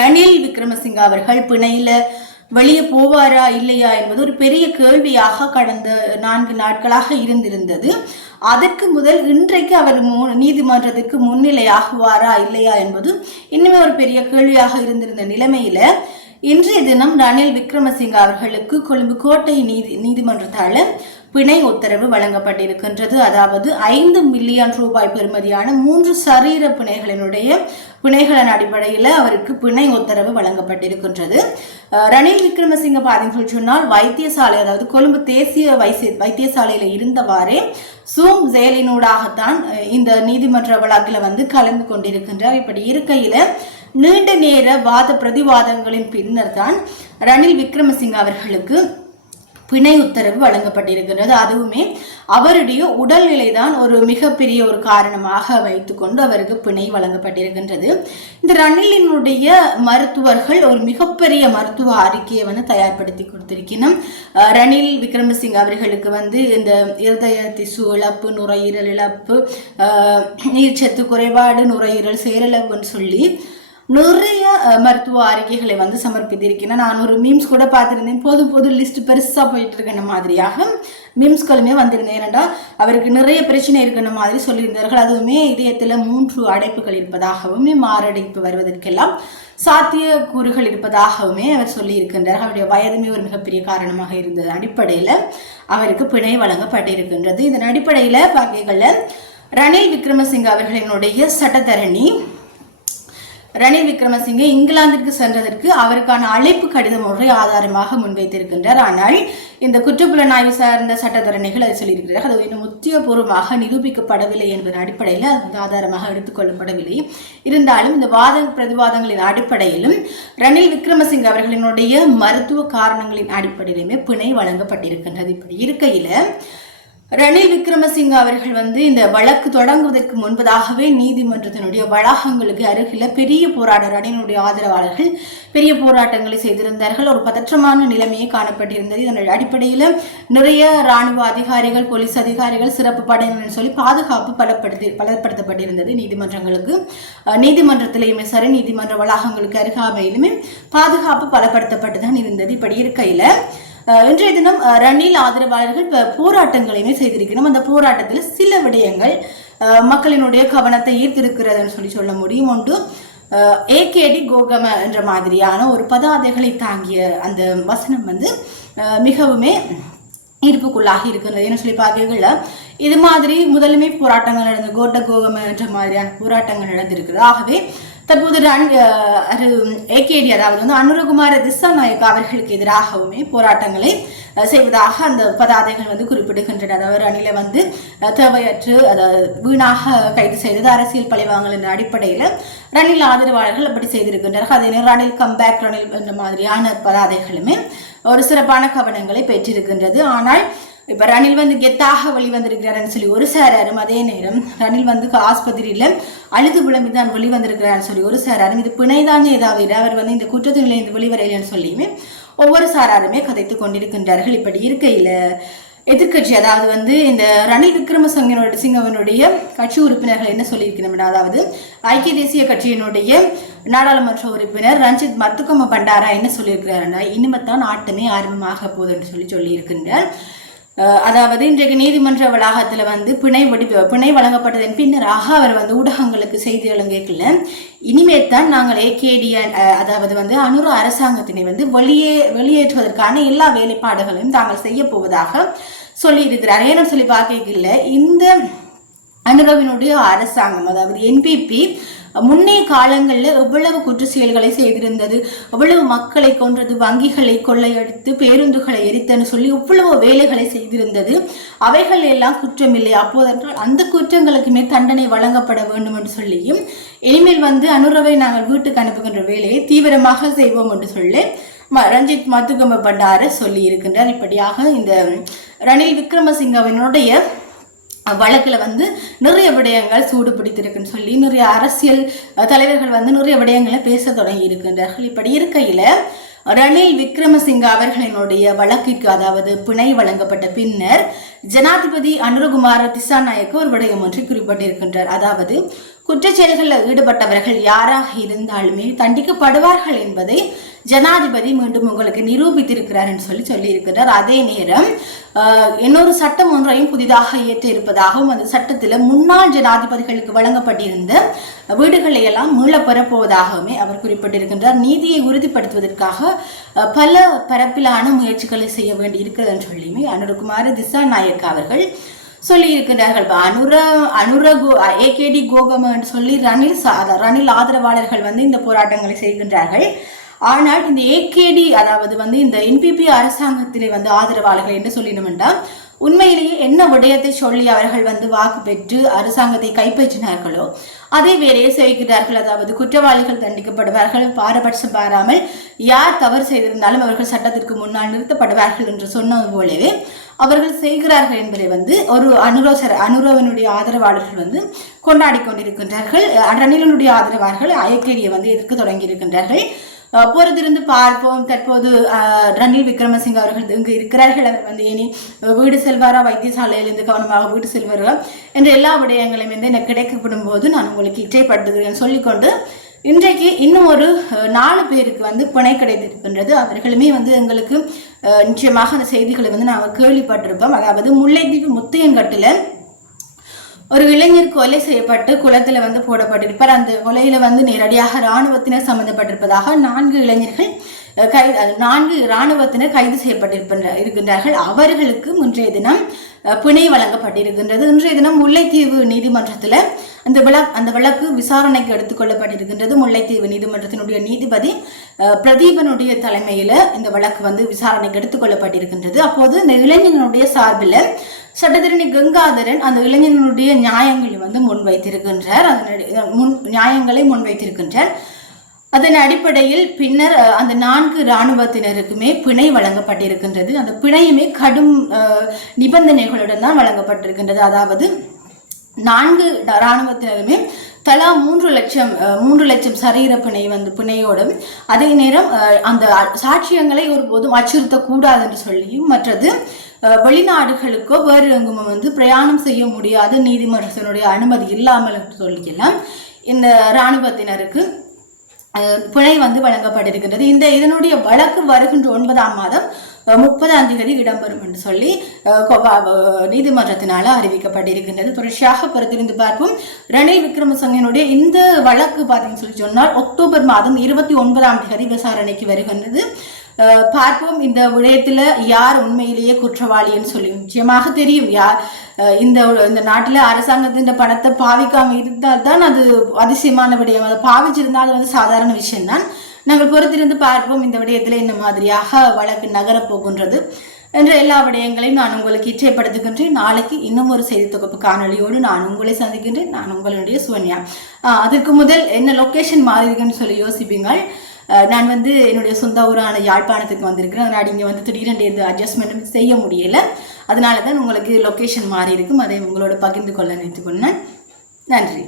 ரணில் விக்ரமசிங்க அவர்கள் பிணையில வெளியே போவாரா இல்லையா என்பது ஒரு பெரிய கேள்வியாக கடந்த 4 நாட்களாக இருந்திருந்தது. அதற்கு முதல் இன்றைக்கு அவர் நீதிமன்றத்திற்கு முன்னிலையாகுவாரா இல்லையா என்பது இன்னுமே ஒரு பெரிய கேள்வியாக இருந்திருந்த நிலைமையில இன்றைய தினம் ரணில் விக்ரமசிங்க அவர்களுக்கு கொழும்பு கோட்டை நீதிமன்றத்தால பிணை உத்தரவு வழங்கப்பட்டிருக்கின்றது. அதாவது 5 மில்லியன் ரூபாய் பெறுமதியான 3 சரீர பிணைகளின் அடிப்படையில் அவருக்கு பிணை உத்தரவு வழங்கப்பட்டிருக்கின்றது. ரணில் விக்ரமசிங்க பாத்தீங்கன்னு சொன்னால் வைத்தியசாலை, அதாவது கொழும்பு தேசிய வைத்தியசாலையில இருந்தவாறே சூம் செயலினூடாகத்தான் இந்த நீதிமன்ற வழக்கில் கலந்து கொண்டிருக்கின்றார். இப்படி இருக்கையில நீண்ட நேர வாத பிரதிவாதங்களின் பின்னர் தான் ரணில் விக்ரமசிங்க அவர்களுக்கு பிணை உத்தரவு வழங்கப்பட்டிருக்கிறது. அதுவுமே அவருடைய உடல்நிலைதான் ஒரு மிகப்பெரிய ஒரு காரணமாக வைத்துக்கொண்டு அவருக்கு பிணை வழங்கப்பட்டிருக்கின்றது. இந்த ரணிலினுடைய மருத்துவர்கள் ஒரு மிகப்பெரிய மருத்துவ அறிக்கையை தயார்படுத்தி கொடுத்திருக்கணும். ரணில் விக்ரமசிங்க அவர்களுக்கு இந்த இருதய திசு இழப்பு, நுரையீரல் இழப்பு, நீர்ச்சத்து குறைபாடு, நுரையீரல் செயலிழப்புன்னு சொல்லி நிறைய மருத்துவ அறிக்கைகளை சமர்ப்பித்திருக்கேன். நான் ஒரு மீம்ஸ் கூட பார்த்துருந்தேன். பொது லிஸ்ட் பெருசா போயிட்டு இருக்கின்ற மாதிரியாக மீம்ஸ்களுமே வந்திருந்தேன். ஏனென்றா அவருக்கு நிறைய பிரச்சனை இருக்கின்ற மாதிரி சொல்லியிருந்தார்கள். அதுவுமே இதயத்துல 3 அடைப்புகள் இருப்பதாகவுமே, மாரடைப்பு வருவதற்கெல்லாம் சாத்திய கூறுகள் இருப்பதாகவுமே அவர் சொல்லி இருக்கின்றார். அவருடைய வயதுமே ஒரு மிகப்பெரிய காரணமாக இருந்தது அடிப்படையில அவருக்கு பிணை வழங்கப்பட்டிருக்கின்றது. இதன் அடிப்படையில பாக்கைகள்ல ரணில் விக்ரமசிங்க அவர்களினுடைய சட்டத்தரணி ரணில் விக்ரமசிங்கே இங்கிலாந்திற்கு சென்றதற்கு அவருக்கான அழைப்பு கடிதம் ஒன்றை ஆதாரமாக முன்வைத்திருக்கின்றார். ஆனால் இந்த குற்றப்புலனாய்வு சார்ந்த சட்டத்தரணிகள் அதை சொல்லியிருக்கிறார்கள். அது இன்னும் உத்தியோகபூர்வமாக நிரூபிக்கப்படவில்லை என்பதன் அடிப்படையில் அது ஆதாரமாக எடுத்துக்கொள்ளப்படவில்லை. இருந்தாலும் இந்த வாத பிரதிவாதங்களின் அடிப்படையிலும் ரணில் விக்ரமசிங்க அவர்களினுடைய மருத்துவ காரணங்களின் அடிப்படையிலுமே பிணை வழங்கப்பட்டிருக்கின்றது. இப்படி இருக்கையில ரணில் விக்ரமசிங்க அவர்கள் இந்த வழக்கு தொடங்குவதற்கு முன்பதாகவே நீதிமன்றத்தினுடைய வளாகங்களுக்கு அருகில பெரிய ரணிலுடைய ஆதரவாளர்கள் பெரிய போராட்டங்களை செய்திருந்தார்கள். ஒரு பதற்றமான நிலைமையை காணப்பட்டிருந்தது. இதன் அடிப்படையில் நிறைய ராணுவ அதிகாரிகள், போலீஸ் அதிகாரிகள், சிறப்பு படையினர் சொல்லி பாதுகாப்பு பலப்படுத்தப்பட்டிருந்தது. நீதிமன்றத்திலேயுமே சரி, நீதிமன்ற வளாகங்களுக்கு அருகாமையிலுமே பாதுகாப்பு பலப்படுத்தப்பட்டுதான் இருந்தது. இப்படி இருக்கையில இன்றைய தினம் ரணில் ஆதரவாளர்கள் போராட்டங்களையுமே செய்திருக்கணும். அந்த போராட்டத்தில் சில விடயங்கள் மக்களினுடைய கவனத்தை ஈர்த்திருக்கிறதுன்னு சொல்ல முடியும். ஒன்று, ஏகேடி கோகம என்ற மாதிரியான ஒரு பதாதைகளை தாங்கிய அந்த வசனம் மிகவுமே ஈர்ப்புக்குள்ளாக இருக்கிறது. என்ன சொல்லி பார்க்கல, இது மாதிரி முதலுமே போராட்டங்கள் நடந்த கோட்ட கோகம என்ற மாதிரியான போராட்டங்கள் நடந்திருக்கிறது. ஆகவே தற்போது ஏகேடி, அதாவது அனுரகுமார திசாநாயக்க அவர்களுக்கு எதிராகவுமே போராட்டங்களை செய்வதாக அந்த பதாதைகள் குறிப்பிடுகின்றன. அதாவது ரணிலை தேவையற்று வீணாக கைது செய்தது அரசியல் பழிவாங்கல் என்ற அடிப்படையில் ரணில் ஆதரவாளர்கள் அப்படி செய்திருக்கின்றார்கள். அதே ரணில் கம்பேக் ரணில் என்ற மாதிரியான பதாதைகளுமே ஒரு சிறப்பான கவனங்களை பெற்றிருக்கின்றது. ஆனால் இப்ப ரணில் கெத்தாக வெளிவந்திருக்கிறாருன்னு சொல்லி ஒரு சாராரும், அதே நேரம் ரணில் ஆஸ்பத்திரியில அழுது புலம்பிதான் வெளிவந்திருக்கிறான்னு சொல்லி ஒரு சாராரும், இது பிணைதானே ஏதாவது அவர் இந்த குற்றத்திலே இந்த வெளிவரையிலன்னு சொல்லியுமே ஒவ்வொரு சாராருமே கதைத்துக் கொண்டிருக்கின்றார்கள். இப்படி இருக்கையில எதிர்கட்சி, அதாவது இந்த ரணில் விக்ரமசிங்கனுடைய கட்சி உறுப்பினர்கள் என்ன சொல்லியிருக்கிறோம், அதாவது ஐக்கிய தேசிய கட்சியினுடைய நாடாளுமன்ற உறுப்பினர் ரஞ்சித் மத்துக்கம பண்டாரா என்ன சொல்லியிருக்கிறாருன்னா, இனிமேத்தான் ஆட்டமே ஆரம்பமாக போகுதுன்னு சொல்லி இருக்கின்றார். அதாவது இன்றைக்கு நீதிமன்ற வளாகத்துல பிணை வழங்கப்பட்டதன் பின்னராக அவர் ஊடகங்களுக்கு செய்திகளும் கேட்கல, இனிமேத்தான் நாங்கள் ஏகேடிஎன் அதாவது அனுர அரசாங்கத்தினை வெளியேற்றுவதற்கான எல்லா வேலைப்பாடுகளையும் தாங்கள் செய்ய போவதாக சொல்லி இருக்கிறார். ஏன்னு சொல்லி பார்க்கல, இந்த அனுரவினுடைய அரசாங்கம், அதாவது என்பிபி முன்னைய காலங்களில் எவ்வளவு குற்ற செயல்களை செய்திருந்தது, எவ்வளவு மக்களை கொன்றது, வங்கிகளை கொள்ளையடித்து பேருந்துகளை எரித்தன்னு சொல்லி எவ்வளவு வேலைகளை செய்திருந்தது. அவைகள் எல்லாம் குற்றமில்லை. அப்போதென்றால் அந்த குற்றங்களுக்குமே தண்டனை வழங்கப்பட வேண்டும் என்று சொல்லியும், இனிமேல் அனுரவை நாங்கள் வீட்டுக்கு அனுப்புகின்ற வேலையை தீவிரமாக செய்வோம் என்று சொல்லி ரஞ்சித் மத்துகம பண்டார சொல்லி இருக்கின்றார். இப்படியாக இந்த ரணில் விக்ரமசிங்கவினுடைய வழக்குல நிறைய விடயங்கள் சூடு பிடித்திருக்குன்னு சொல்லி நிறைய அரசியல் தலைவர்கள் நிறைய விடயங்களை பேச தொடங்கி இருக்கின்றார்கள். இப்படி இருக்கையில ரணில் விக்ரமசிங்க அவர்களினுடைய வழக்கிற்கு, அதாவது பிணை வழங்கப்பட்ட பின்னர் ஜனாதிபதி அனுரகுமார திசாநாயக்க ஒரு விடயம் ஒன்று குறிப்பிட்டிருக்கின்றார். அதாவது குற்றச்செயல்களில் ஈடுபட்டவர்கள் யாராக இருந்தாலுமே தண்டிக்கப்படுவார்கள் என்பதை ஜனாதிபதி மீண்டும் உங்களுக்கு நிரூபித்திருக்கிறார் என்று சொல்லியிருக்கிறார். அதே நேரம் இன்னொரு சட்டம் ஒன்றையும் புதிதாக இயற்ற இருப்பதாகவும் அந்த சட்டத்தில் முன்னாள் ஜனாதிபதிகளுக்கு வழங்கப்பட்டிருந்த வீடுகளை எல்லாம் மீளப்பெறப் போவதாகவுமே அவர் குறிப்பிட்டிருக்கின்றார். நீதியை உறுதிப்படுத்துவதற்காக பல பரப்பிலான முயற்சிகளை செய்ய வேண்டி இருக்கிறது என்று சொல்லியுமே அனுரகுமார திசாநாயக்க அவர்கள் சொல்லி இருக்கின்றார்கள். ஏகேடி கோகம என்று சொல்லி ரணில் ஆதரவாளர்கள் இந்த போராட்டங்களை செய்கின்றார்கள். ஆனால் இந்த ஏகேடி அதாவது இந்த என்பிபி அரசாங்கத்திலே ஆதரவாளர்கள் என்று சொல்லினோம்னா உண்மையிலேயே என்ன விடயத்தை சொல்லி அவர்கள் வாக்கு பெற்று அரசாங்கத்தை கைப்பற்றினார்களோ அதே வேலையை செய்கிறார்கள். அதாவது குற்றவாளிகள் தண்டிக்கப்படுவார்கள், பாரபட்சம் பாராமல் யார் தவறு செய்திருந்தாலும் அவர்கள் சட்டத்திற்கு முன்னால் நிறுத்தப்படுவார்கள் என்று சொன்னது போலவே அவர்கள் செய்கிறார்கள் என்பதை ஒரு அனுரவனுடைய ஆதரவாளர்கள் கொண்டாடி கொண்டிருக்கின்றார்கள். ரணிலனுடைய ஆதரவாளர்கள் ஐக்கிய எதிர்க்க தொடங்கி இருக்கின்றார்கள். பொறுத்திருந்து பார்ப்போம். தற்போது ரணில் விக்ரமசிங்க அவர்கள் இங்கு இருக்கிறார்கள். அவர் இனி வீடு செல்வாரா, வைத்தியசாலையிலிருந்து கவனமாக வீடு செல்வாரா என்ற எல்லா விடயங்களையும் எனக்கு கிடைக்கப்படும் போது நான் உங்களுக்கு இச்சைப்படுத்துகிறேன் சொல்லிக்கொண்டு இன்றைக்கு இன்னும் ஒரு 4 பேருக்கு பிணை கிடைத்திருக்கின்றது. அவர்களுமே எங்களுக்கு நிச்சயமாக அந்த செய்திகளை நாங்கள் கேள்விப்பட்டிருப்போம். அதாவது முல்லைத்தீவு முத்தையன்கட்டில் ஒரு இளைஞர் கொலை செய்யப்பட்டு குளத்தில் போடப்பட்டிருப்பார். அந்த கொலையில நேரடியாக இராணுவத்தினர் சம்பந்தப்பட்டிருப்பதாக 4 இளைஞர்கள் 4 இராணுவத்தினர் கைது செய்யப்பட்டிருக்கின்றார்கள். அவர்களுக்கு முன்றைய தினம் பிணை வழங்கப்பட்டிருக்கின்றது. இன்றைய தினம் முல்லைத்தீவு நீதிமன்றத்தில் அந்த வழக்கு விசாரணைக்கு எடுத்துக்கொள்ளப்பட்டிருக்கின்றது. முல்லைத்தீவு நீதிமன்றத்தினுடைய நீதிபதி பிரதீபனுடைய தலைமையில இந்த வழக்கு விசாரணைக்கு எடுத்துக்கொள்ளப்பட்டிருக்கின்றது. அப்போது இந்த இளைஞனுடைய சார்பில் சட்டத்திரணி கங்காதரன் அந்த இளைஞனுடைய நியாயங்களை முன்வைத்திருக்கின்றார். நியாயங்களை முன்வைத்திருக்கின்றார். அதன் அடிப்படையில் பின்னர் அந்த 4 இராணுவத்தினருக்குமே பிணை வழங்கப்பட்டிருக்கின்றது. அந்த பிணையுமே கடும் நிபந்தனைகளுடன் தான் வழங்கப்பட்டிருக்கின்றது. அதாவது 4 இராணுவத்தினருமே தலா 3 லட்சம் சரீர பிணை பிணையோடும் அதே நேரம் அந்த சாட்சியங்களை ஒருபோதும் அச்சுறுத்தக்கூடாது என்று சொல்லியும் மற்றது வெளிநாடுகளுக்கோ வேறு எங்கும் பிரயாணம் செய்ய முடியாது நீதிமன்றத்தினுடைய அனுமதி இல்லாமல் என்று சொல்லிக்கலாம் இந்த இராணுவத்தினருக்கு பிணை வழங்கப்பட்டிருக்கின்றது. இதனுடைய வழக்கு வருகின்ற 9ஆம் மாதம் 30ஆம் தேதி இடம்பெறும் என்று சொல்லி நீதிமன்றத்தினால அறிவிக்கப்பட்டிருக்கின்றது. தொடர்ச்சியாக பொறுத்திருந்து பார்ப்போம். ரணில் விக்ரமசிங்கனுடைய இந்த வழக்கு பார்த்தீங்கன்னு சொன்னால் அக்டோபர் மாதம் 29ஆம் தேதி விசாரணைக்கு வருகின்றது. பார்ப்போம் இந்த விடயத்துல யார் உண்மையிலேயே குற்றவாளின்னு சொல்லி நிச்சயமாக தெரியும். யார் இந்த நாட்டில் அரசாங்கத்தின் பணத்தை பாவிக்காம இருந்தால் தான் அது அதிசயமான விடயம். அதை பாவிச்சிருந்தால் அது சாதாரண விஷயம்தான். நாங்கள் பொறுத்திருந்து பார்ப்போம் இந்த விடயத்தில் இந்த மாதிரியாக வழக்கு நகரப் போகின்றது என்ற எல்லா விடயங்களையும் நான் உங்களுக்கு இச்சைப்படுத்துகின்றேன். நாளைக்கு இன்னும் ஒரு செய்தி தொகுப்பு காணொலியோடு நான் உங்களை சந்திக்கின்றேன். நான் உங்களுடைய சுவன்யா. அதுக்கு முதல் என்ன லொக்கேஷன் மாறி இருக்குன்னு சொல்லி யோசிப்பீங்கள். நான் என்னுடைய சொந்த ஊரான யாழ்ப்பாணத்துக்கு வந்திருக்கிறேன். அதனால் இங்கே திடீரென்று எந்த அட்ஜஸ்ட்மெண்ட்டும் செய்ய முடியலை. அதனால தான் உங்களுக்கு லொக்கேஷன் மாறி இருக்கும். அதை உங்களோட பகிர்ந்து கொள்ள நினைத்துக்கொண்டேன். நன்றி.